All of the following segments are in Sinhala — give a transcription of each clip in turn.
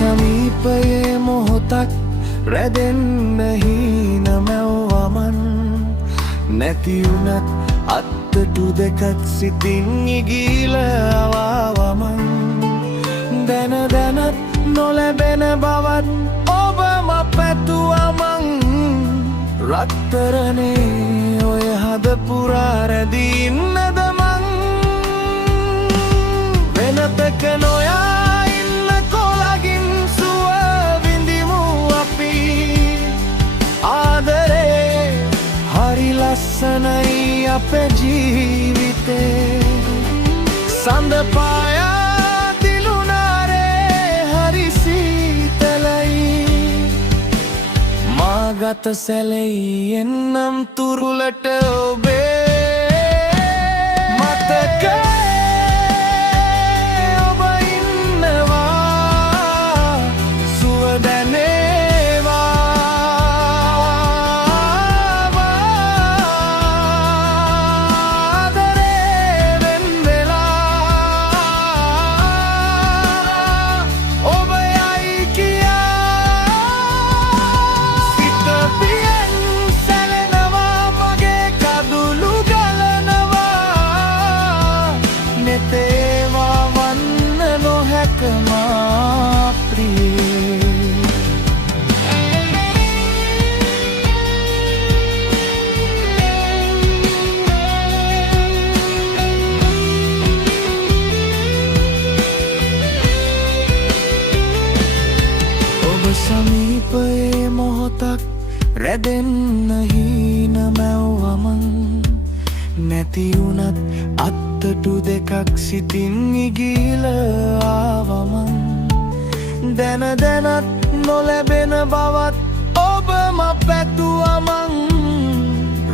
සමීපයේ මොහොතක් රැඳෙන්න හීන මැව්වමන් නැතිවුණත් අත්තටු දෙකක් සිතින් ඉගිල අවාවමන් දැන දැනත් නොලැබෙන බවත් ඔබම පැතුවමන් රත්තරනේ ඔය හද පුරා රැඳින්නද මං වෙනතක නොයා ඉන්න කොළගින් සුව විඳිමු අපි ආදරේ හරි ලස්සනයි අපේ ජීවිතේ සඳ පායා දිලුනාරේ හරි සීතලයි මාගත සැලෙයි එන්නම් තුරුලට ඔබේ මතකයි ඔබ ඉන්නවා සුව දැනේවා ආදරේ වෙන් වෙලා ඔබ යයි කියා සිත පියෙන් සැලෙනවා මගේ කඳුළු ගලනවා නෙතේවා වන්න නොහැක මා ප්‍රියේ ඔබ සමීපයේ මොහොතක් රැඳෙන්න හීන මැව්වමන් නැතිවුණත් අත්තටු දෙකක් සිතින් ඉගිල ආවමන් දැන දැනත් නොලැබෙන බවත් ඔබම පැතුවමන්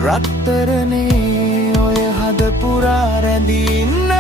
රත්තරනේ ඔය හද පුරා රැඳින්න